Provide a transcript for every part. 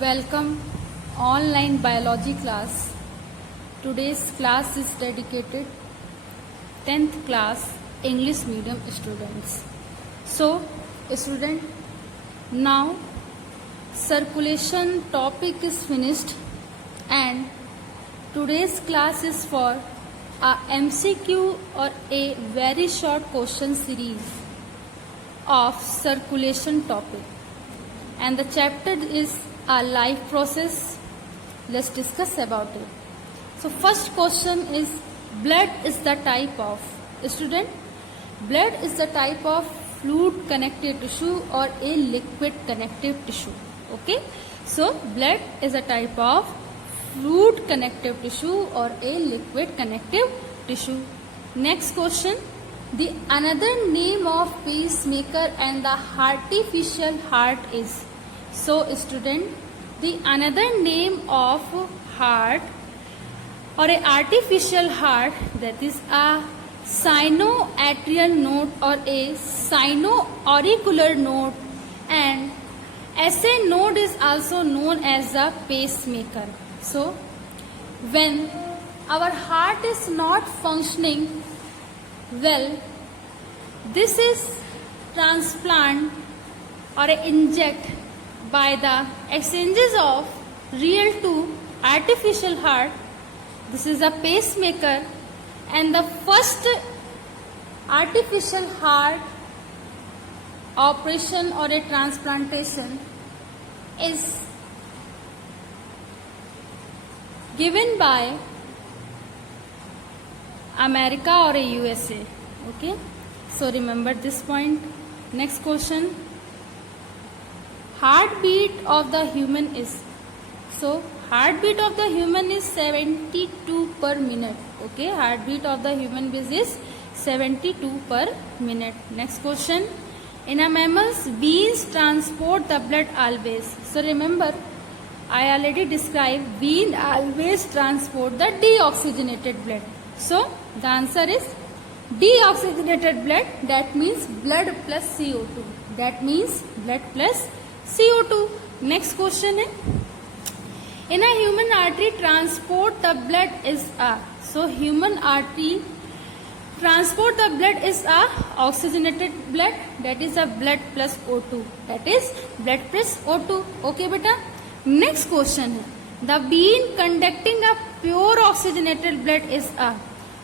Welcome online biology class. Today's class is dedicated 10th class English medium students. So student, now circulation topic is finished and today's class is for a MCQ or a very short question series of circulation topic, and the chapter is a life process. Let's discuss about it. So first question is, blood is the type of, student, blood is the type of fluid connective tissue or a liquid connective tissue. Okay, so blood is a type of fluid connective tissue or a liquid connective tissue. Next question, the another name of pacemaker and the artificial heart is. So student, the another name of heart or a artificial heart, that is a sinoatrial node or a sinoauricular node, and SA node is also known as the pacemaker. So when our heart is not functioning well, this is transplant or inject by the exchanges of real to artificial heart. This is a pacemaker, and the first artificial heart operation or a transplantation is given by America or a USA. Okay, so remember this point. Next question, heartbeat of the human is. So heartbeat of the human is 72 per minute. Okay, heartbeat of the human being is 72 per minute. Next question, in a mammals, veins transport the blood always. So remember, I already described vein always transport the deoxygenated blood. So the answer is deoxygenated blood, that means blood plus CO2. That means blood plus CO2. Next question is, in a human artery transport the blood is a. So human artery transport the blood is a oxygenated blood, that is a blood plus O2. That is blood plus O2. Okay beta. Next question है, the vein conducting a pure oxygenated blood is a.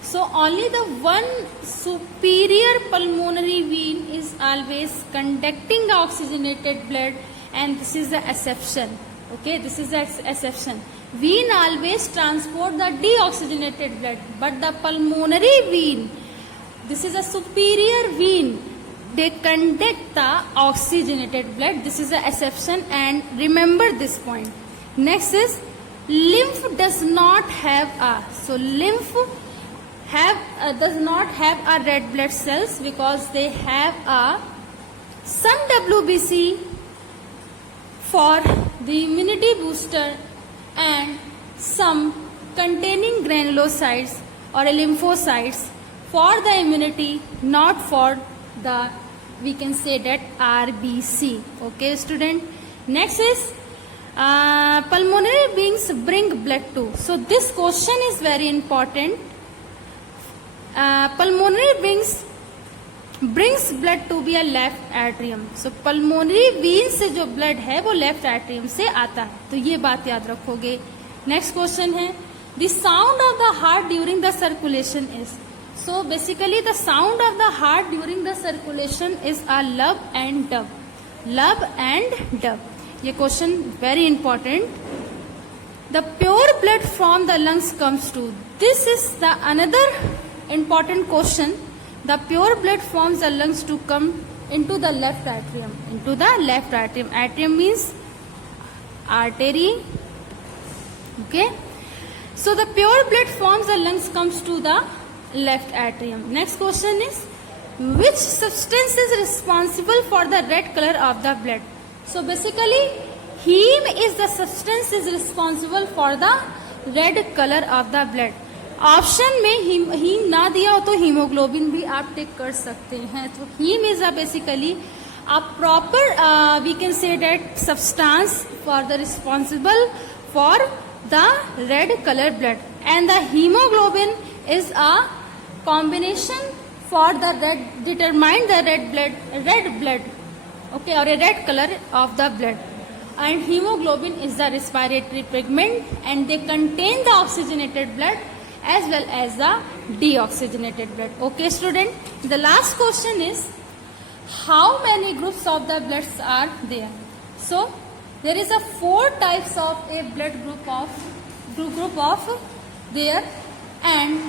So only the one superior pulmonary vein is always conducting the oxygenated blood, and this is the exception. Okay, this is the exception. Vein always transport the deoxygenated blood, but the pulmonary vein, this is a superior vein, they conduct the oxygenated blood. This is the exception, and remember this point. Next is, lymph does not have a. So lymph does not have a red blood cells because they have a some WBC for the immunity booster and some containing granulocytes or lymphocytes for the immunity, not for the, we can say that, RBC. Okay student. Next is, pulmonary veins bring blood to. So this question is very important. Pulmonary veins brings blood to be a left atrium. So pulmonary vein से जो blood है वो left atrium से आता है, तो ये बात याद रखोगे. Next question है, the sound of the heart during the circulation is. So basically the sound of the heart during the circulation is a lub and dub. Lub and dub. ये question very important. The pure blood from the lungs comes to. This is the another important question. The pure blood forms the lungs to come into the left atrium. Into the left atrium. Atrium means artery. Okay. So the pure blood forms the lungs comes to the left atrium. Next question is, which substance is responsible for the red color of the blood? So basically, heme is the substance is responsible for the red color of the blood. Option में haem ना दिया हो तो haemoglobin भी आप take कर सकते हैं. तो heme is a basically a proper we can say that substance for the responsible for the red color blood, and the hemoglobin is a combination for the red, determine the red blood, okay, or a red color of the blood. And hemoglobin is the respiratory pigment, and they contain the oxygenated blood as well as the deoxygenated blood. Okay student, the last question is, how many groups of the bloods are there? So there is a 4 types of a blood group of there, and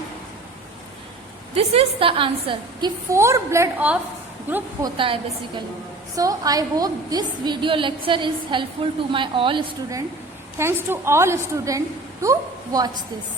this is the answer कि 4 blood of group होता है basically. So I hope this video lecture is helpful to my all students. Thanks to all students to watch this.